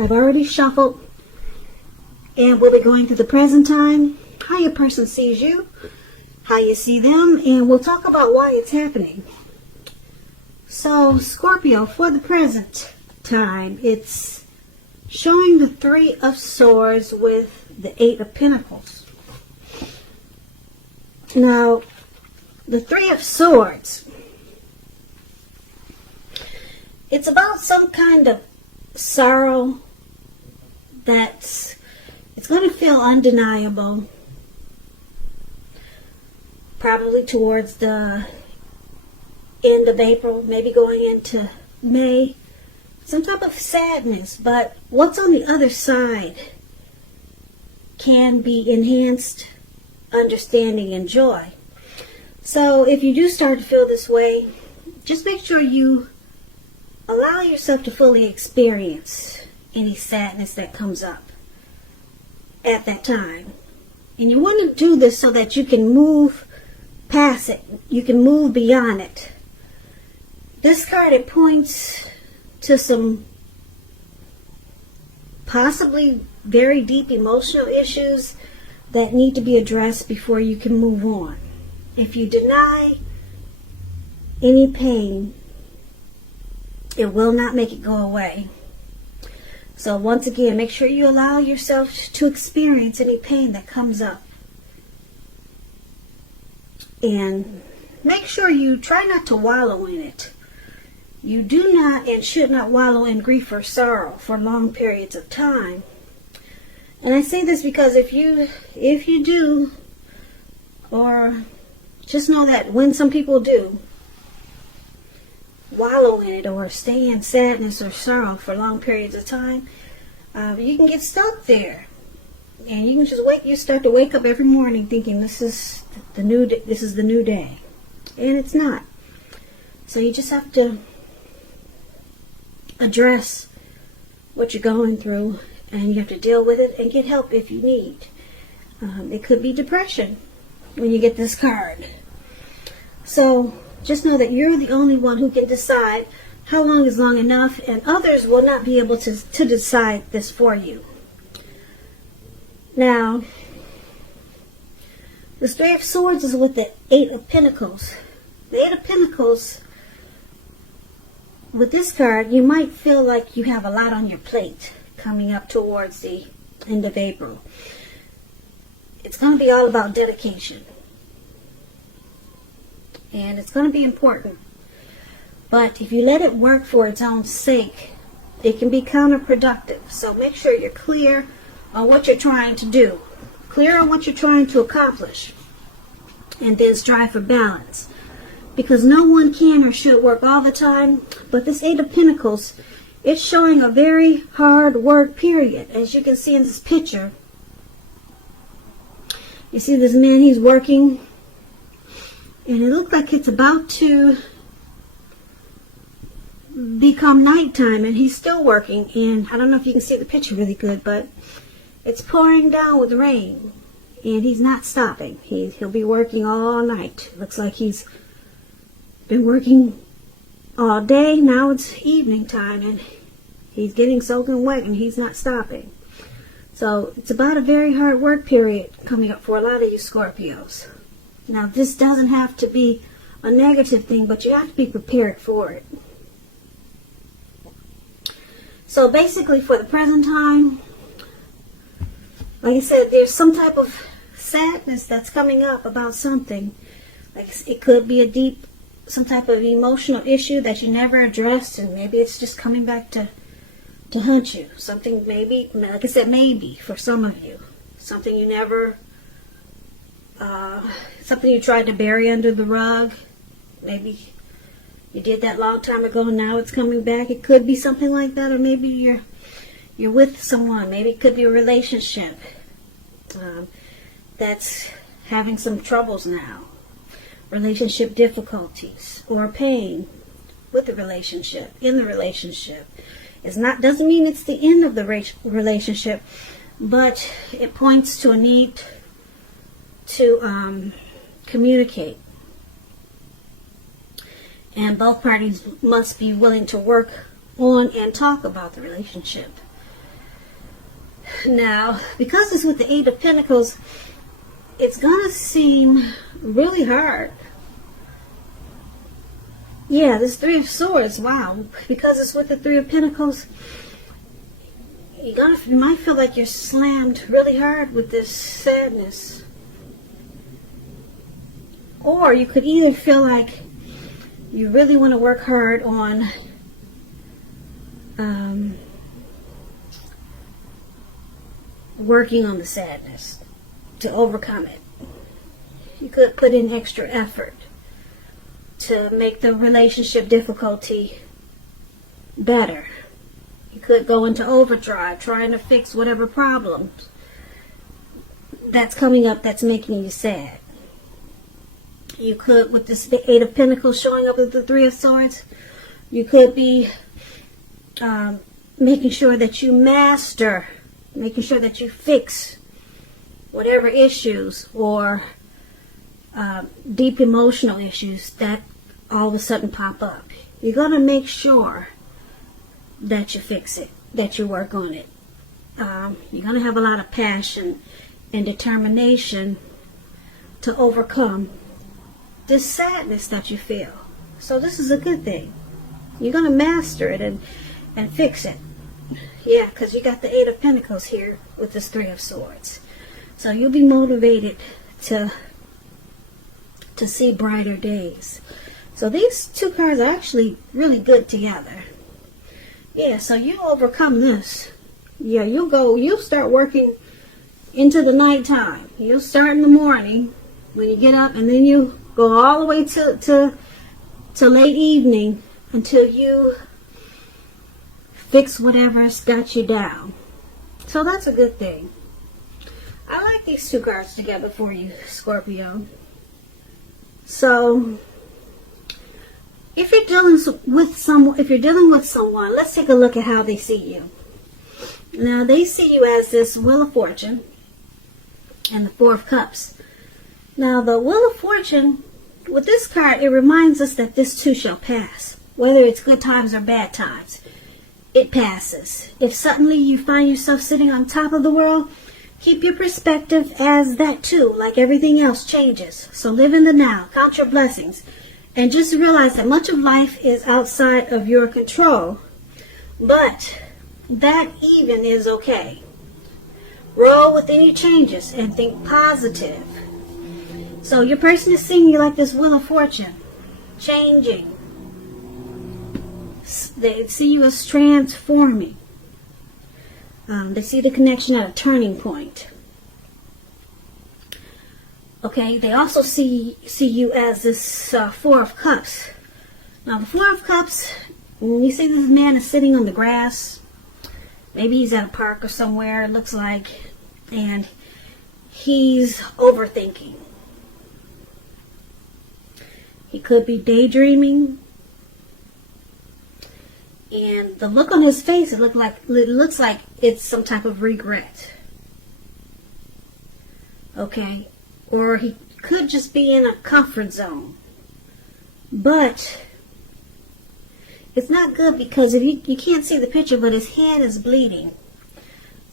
I've already shuffled, and we'll be going through the present time, how your person sees you, how you see them, and we'll talk about why it's happening. So, Scorpio, for the present time, it's showing the Three of Swords with the Eight of Pentacles. Now, the Three of Swords, it's about some kind of sorrow it's going to feel undeniable, probably towards the end of April, maybe going into May. Some type of sadness, but what's on the other side can be enhanced understanding and joy. So if you do start to feel this way, just make sure you allow yourself to fully experience any sadness that comes up at that time. And you want to do this so that you can move past it. You can move beyond it. This card, it points to some possibly very deep emotional issues that need to be addressed before you can move on. If you deny any pain, it will not make it go away. So once again, make sure you allow yourself to experience any pain that comes up. And make sure you try not to wallow in it. You do not and should not wallow in grief or sorrow for long periods of time. And I say this because if you do, or just know that when some people do wallow in it or stay in sadness or sorrow for long periods of time, you can get stuck there. And you can you start to wake up every morning thinking this is the new day. And it's not. So you just have to address what you're going through, and you have to deal with it and get help if you need. It could be depression when you get this card. So just know that you're the only one who can decide how long is long enough, and others will not be able to decide this for you. Now, the Three of Swords is with the Eight of Pentacles. The Eight of Pentacles, with this card, you might feel like you have a lot on your plate coming up towards the end of April. It's going to be all about dedication. And it's going to be important. But if you let it work for its own sake, it can be counterproductive. So make sure you're clear on what you're trying to do. Clear on what you're trying to accomplish. And then strive for balance. Because no one can or should work all the time. But this Eight of Pentacles, it's showing a very hard work period. As you can see in this picture. You see this man, he's working. And it looks like it's about to become nighttime, and he's still working. And I don't know if you can see the picture really good, but it's pouring down with rain. And he's not stopping. He'll be working all night. Looks like he's been working all day. Now it's evening time, and he's getting soaking wet, and he's not stopping. So it's about a very hard work period coming up for a lot of you Scorpios. Now, this doesn't have to be a negative thing, but you have to be prepared for it. So basically, for the present time, like I said, there's some type of sadness that's coming up about something. Like it could be some type of emotional issue that you never addressed, and maybe it's just coming back to haunt you. Something maybe, like I said, maybe for some of you, something you never, something you tried to bury under the rug. Maybe you did that long time ago, and now it's coming back. It could be something like that, or maybe you're with someone. Maybe it could be a relationship that's having some troubles now, relationship difficulties, or pain with the relationship, in the relationship. Doesn't mean it's the end of the relationship, but it points to a need to communicate. And both parties must be willing to work on and talk about the relationship. Now, because it's with the Eight of Pentacles, it's gonna seem really hard. Yeah, this Three of Swords, wow. Because it's with the Three of Pentacles, you might feel like you're slammed really hard with this sadness. Or you could either feel like you really want to work hard on working on the sadness to overcome it. You could put in extra effort to make the relationship difficulty better. You could go into overdrive trying to fix whatever problems that's coming up that's making you sad. You could, with this Eight of Pentacles showing up with the Three of Swords, you could be making sure that you master, making sure that you fix whatever issues or deep emotional issues that all of a sudden pop up. You're going to make sure that you fix it, that you work on it. You're going to have a lot of passion and determination to overcome this sadness that you feel. So this is a good thing. You're going to master it and fix it. Yeah, because you got the Eight of Pentacles here with this Three of Swords. So you'll be motivated to see brighter days. So these two cards are actually really good together. Yeah, so you overcome this. Yeah, you'll start working into the nighttime. You'll start in the morning when you get up, and then you go all the way to late evening until you fix whatever's got you down. So that's a good thing. I like these two cards together for you, Scorpio. So if you're dealing with someone, let's take a look at how they see you. Now, they see you as this Wheel of Fortune and the Four of Cups. Now, the Wheel of Fortune, with this card, it reminds us that this too shall pass. Whether it's good times or bad times, it passes. If suddenly you find yourself sitting on top of the world, keep your perspective as that too, like everything else changes. So live in the now, count your blessings, and just realize that much of life is outside of your control. But that even is okay. Roll with any changes and think positive. So your person is seeing you like this Wheel of Fortune, changing. They see you as transforming. They see the connection at a turning point. Okay, they also see you as this Four of Cups. Now, the Four of Cups, when you see this man is sitting on the grass, maybe he's at a park or somewhere, it looks like, and he's overthinking. He could be daydreaming. And the look on his face, it looks like it's some type of regret. Okay? Or he could just be in a comfort zone. But it's not good, because if you can't see the picture, but his hand is bleeding.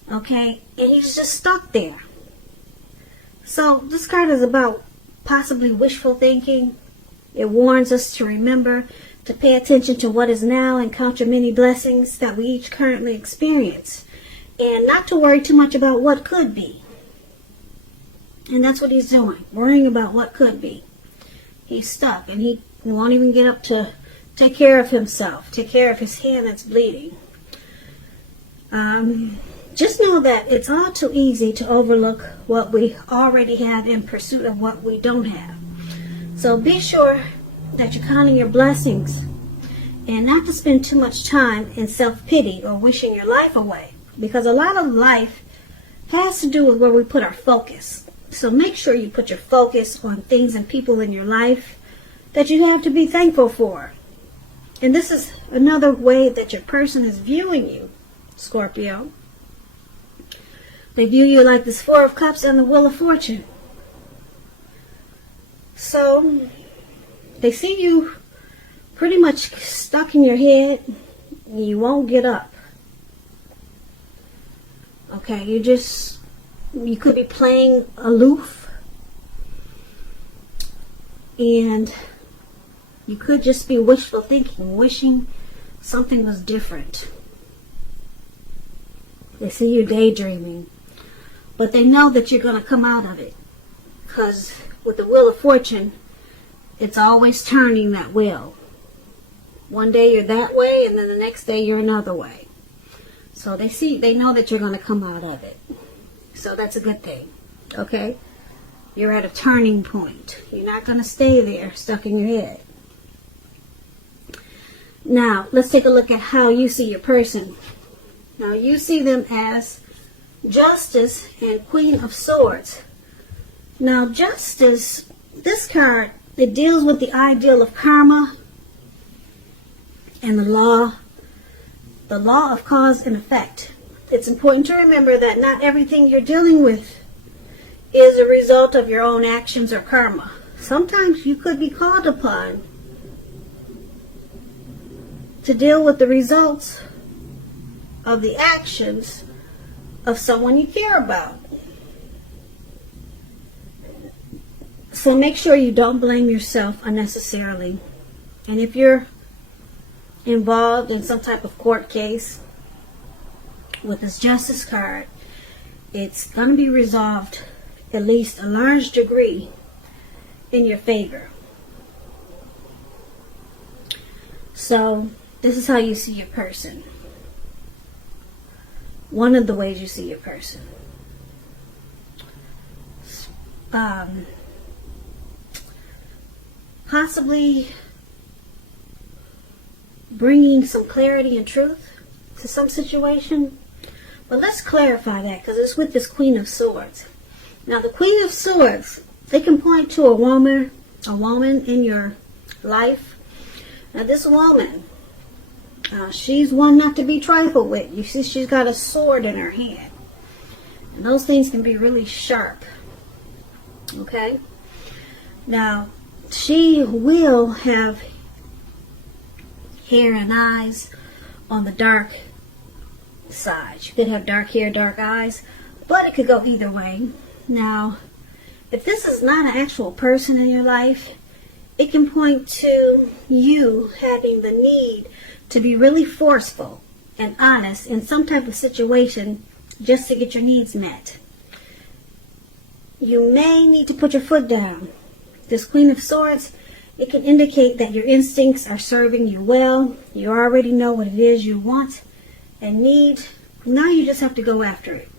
Okay? And he's just stuck there. So this card is about possibly wishful thinking. It warns us to remember to pay attention to what is now and count your many blessings that we each currently experience. And not to worry too much about what could be. And that's what he's doing, worrying about what could be. He's stuck, and he won't even get up to take care of himself, take care of his hand that's bleeding. Just know that it's all too easy to overlook what we already have in pursuit of what we don't have. So be sure that you're counting your blessings and not to spend too much time in self-pity or wishing your life away, because a lot of life has to do with where we put our focus. So make sure you put your focus on things and people in your life that you have to be thankful for. And this is another way that your person is viewing you, Scorpio. They view you like this Four of Cups and the Wheel of Fortune. So they see you pretty much stuck in your head. You won't get up. Okay, you could be playing aloof, and you could just be wishful thinking, wishing something was different. They see you daydreaming, but they know that you're going to come out of it, because with the wheel of fortune, it's always turning that wheel. One day you're that way, and then the next day you're another way. So they know that you're going to come out of it. So that's a good thing. Okay? You're at a turning point. You're not going to stay there stuck in your head. Now, let's take a look at how you see your person. Now, you see them as Justice and Queen of Swords. Now, Justice, this card, it deals with the ideal of karma and the law of cause and effect. It's important to remember that not everything you're dealing with is a result of your own actions or karma. Sometimes you could be called upon to deal with the results of the actions of someone you care about. So make sure you don't blame yourself unnecessarily. And if you're involved in some type of court case with this Justice card, it's going to be resolved at least a large degree in your favor. So this is how you see your person. One of the ways you see your person. Possibly bringing some clarity and truth to some situation. But let's clarify that, because it's with this Queen of Swords. Now, the Queen of Swords, they can point to a woman in your life. Now, this woman, she's one not to be trifled with. You see, she's got a sword in her hand. And those things can be really sharp. Okay? Now, she will have hair and eyes on the dark side. She could have dark hair, dark eyes, but it could go either way. Now, if this is not an actual person in your life, it can point to you having the need to be really forceful and honest in some type of situation just to get your needs met. You may need to put your foot down. This Queen of Swords, it can indicate that your instincts are serving you well. You already know what it is you want and need. Now you just have to go after it.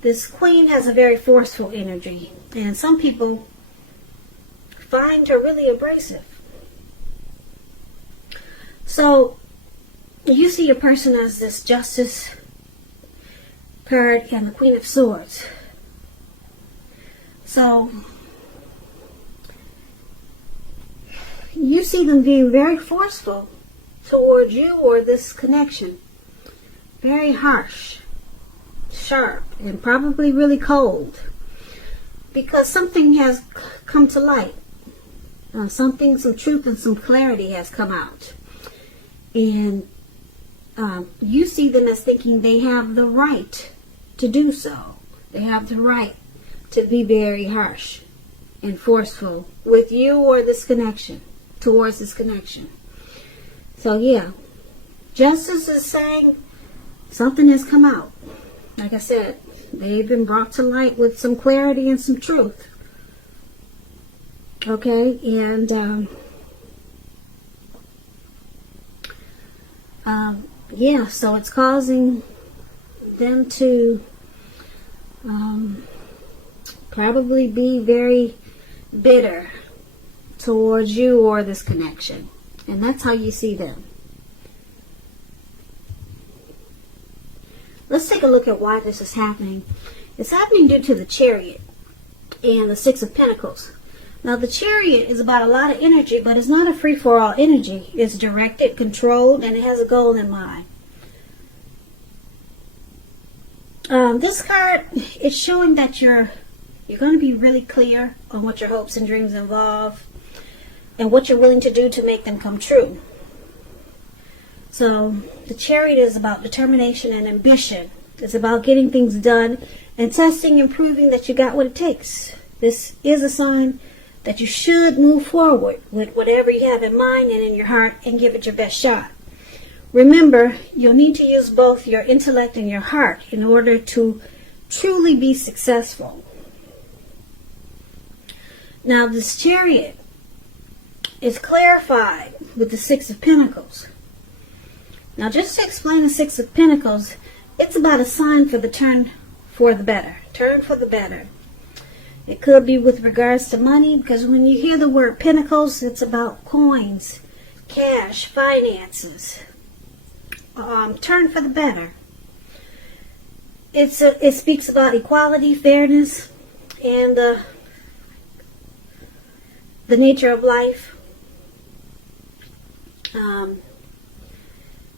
This Queen has a very forceful energy, and some people find her really abrasive. So you see your person as this Justice card and the Queen of Swords. So you see them being very forceful towards you or this connection. Very harsh, sharp, and probably really cold. Because something has come to light. Some truth and some clarity has come out. And you see them as thinking they have the right to do so. They have the right to be very harsh and forceful with you or this connection, towards this connection. So yeah, Justice is saying something has come out. Like I said, they've been brought to light with some clarity and some truth. Okay, and yeah, so it's causing them to probably be very bitter towards you or this connection. And that's how you see them. Let's take a look at why this is happening. It's happening due to the Chariot and the Six of Pentacles. Now, the Chariot is about a lot of energy, but it's not a free-for-all energy. It's directed, controlled, and it has a goal in mind. This card is showing that you're going to be really clear on what your hopes and dreams involve and what you're willing to do to make them come true. So the Chariot is about determination and ambition It's about getting things done and testing and proving that you got what it takes. This is a sign that you should move forward with whatever you have in mind and in your heart and give it your best shot. Remember, you'll need to use both your intellect and your heart in order to truly be successful. Now, this Chariot is clarified with the Six of Pentacles. Now, just to explain the Six of Pentacles, it's about a sign for the turn for the better. Turn for the better. It could be with regards to money, because when you hear the word pentacles, it's about coins, cash, finances. Turn for the better. It speaks about equality, fairness, and the nature of life.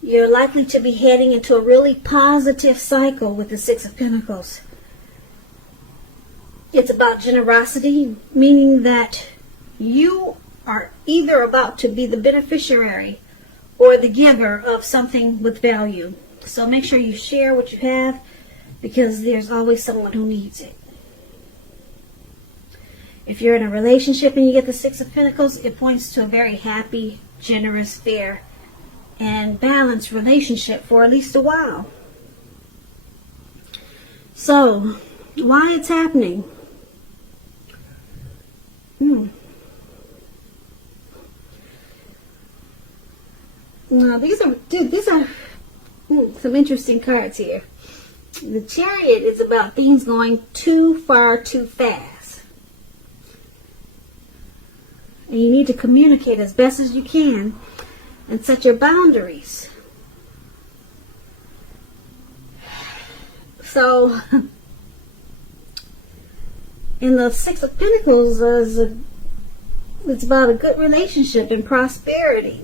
You're likely to be heading into a really positive cycle with the Six of Pentacles. It's about generosity, meaning that you are either about to be the beneficiary or the giver of something with value. So make sure you share what you have, because there's always someone who needs it. If you're in a relationship and you get the Six of Pentacles, it points to a very happy, generous, fair, and balanced relationship for at least a while. So, why it's happening? Now, these are some interesting cards here. The Chariot is about things going too far, too fast. And you need to communicate as best as you can and set your boundaries. So, in the Six of Pentacles, it's about a good relationship and prosperity.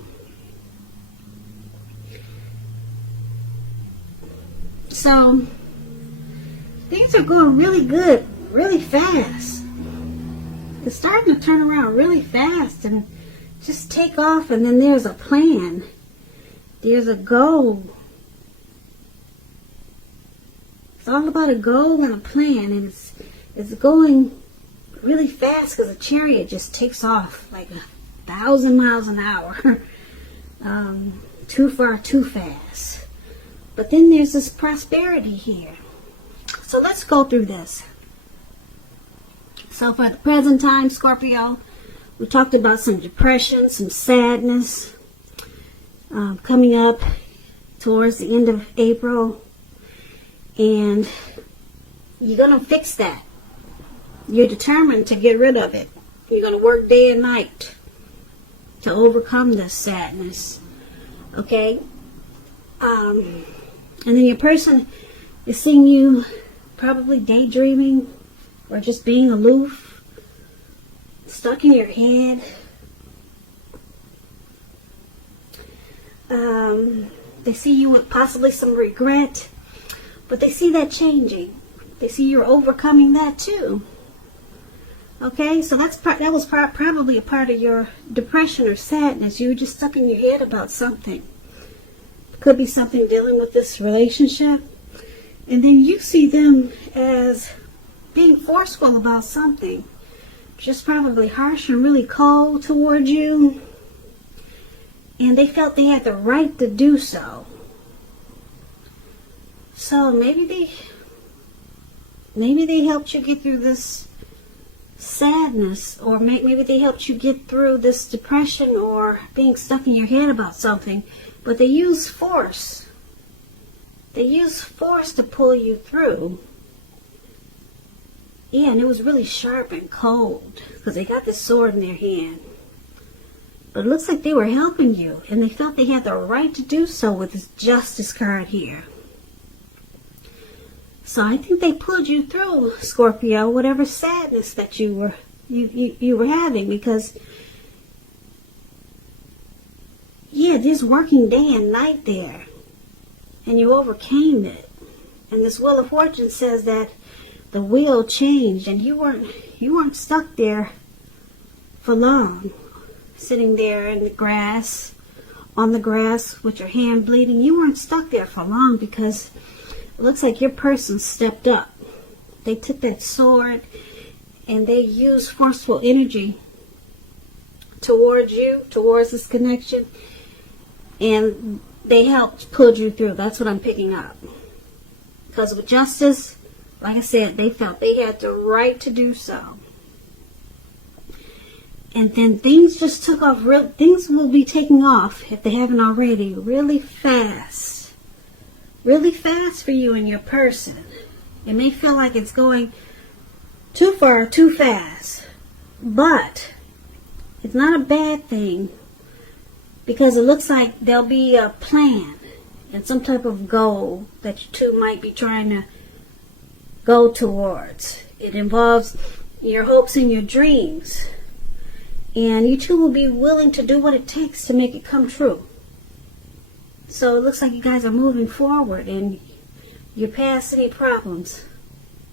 So, things are going really good, really fast. It's starting to turn around really fast and just take off, and then there's a plan. There's a goal. It's all about a goal and a plan, and it's going really fast because a Chariot just takes off like 1,000 miles an hour. Too far, too fast. But then there's this prosperity here. So let's go through this. So for the present time, Scorpio, we talked about some depression, some sadness coming up towards the end of April. And you're going to fix that. You're determined to get rid of it. You're going to work day and night to overcome this sadness. Okay? And then your person is seeing you probably daydreaming or just being aloof, stuck in your head. They see you with possibly some regret, but they see that changing. They see you're overcoming that too. Okay, so that was probably a part of your depression or sadness. You were just stuck in your head about something. Could be something dealing with this relationship. And then you see them as being forceful about something. Just probably harsh and really cold toward you. And they felt they had the right to do so. So maybe they helped you get through this sadness, or maybe they helped you get through this depression or being stuck in your head about something. But they use force. They use force to pull you through. Yeah, and it was really sharp and cold because they got this sword in their hand. But it looks like they were helping you, and they felt they had the right to do so with this Justice card here. So I think they pulled you through, Scorpio, whatever sadness that you were having, because yeah, there's working day and night there, and you overcame it. And this Wheel of Fortune says that the wheel changed, and you weren't stuck there for long, sitting there in the grass, on the grass with your hand bleeding. You weren't stuck there for long, because looks like your person stepped up. They took that sword and they used forceful energy towards you, towards this connection, and they helped pull you through. That's what I'm picking up. Because with justice, like I said, they felt they had the right to do so. And then things just took off. Things will be taking off, if they haven't already, really fast. Really fast for you and your person. It may feel like it's going too far, too fast. But it's not a bad thing, because it looks like there'll be a plan and some type of goal that you two might be trying to go towards. It involves your hopes and your dreams. And you two will be willing to do what it takes to make it come true. So it looks like you guys are moving forward and you're past any problems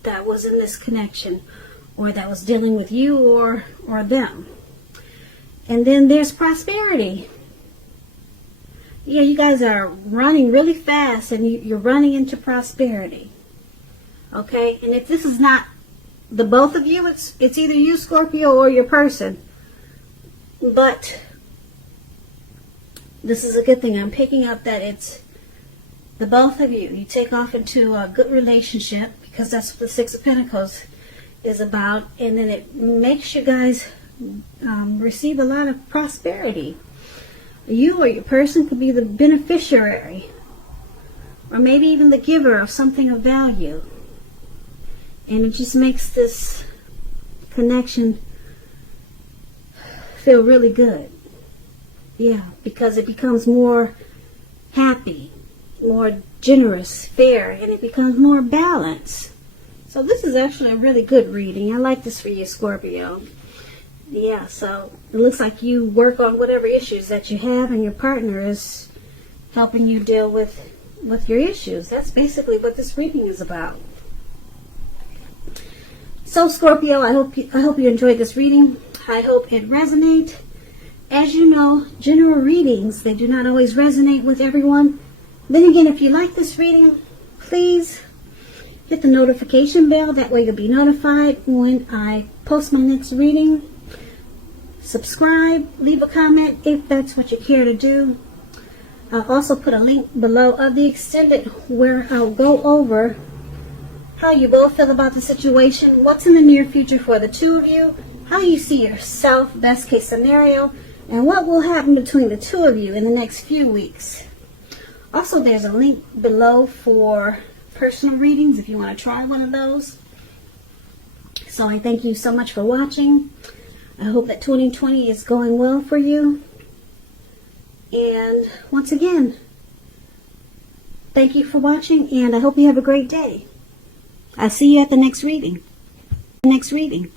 that was in this connection, or that was dealing with you or them. And then there's prosperity. Yeah, you guys are running really fast and you're running into prosperity. Okay? And if this is not the both of you, it's either you, Scorpio, or your person. But this is a good thing. I'm picking up that it's the both of you. You take off into a good relationship, because that's what the Six of Pentacles is about. And then it makes you guys receive a lot of prosperity. You or your person could be the beneficiary, or maybe even the giver of something of value. And it just makes this connection feel really good. Yeah, because it becomes more happy, more generous, fair, and it becomes more balanced. So this is actually a really good reading. I like this for you, Scorpio. Yeah, so it looks like you work on whatever issues that you have, and your partner is helping you deal with your issues. That's basically what this reading is about. So Scorpio, I hope you enjoyed this reading. I hope it resonates. As you know, general readings, they do not always resonate with everyone. Then again, if you like this reading, please hit the notification bell. That way you'll be notified when I post my next reading. Subscribe, leave a comment if that's what you care to do. I'll also put a link below of the extended where I'll go over how you both feel about the situation, what's in the near future for the two of you, how you see yourself, best case scenario, and what will happen between the two of you in the next few weeks. Also, there's a link below for personal readings if you want to try one of those. So I thank you so much for watching. I hope that 2020 is going well for you. And once again, thank you for watching, and I hope you have a great day. I'll see you at the next reading. Next reading.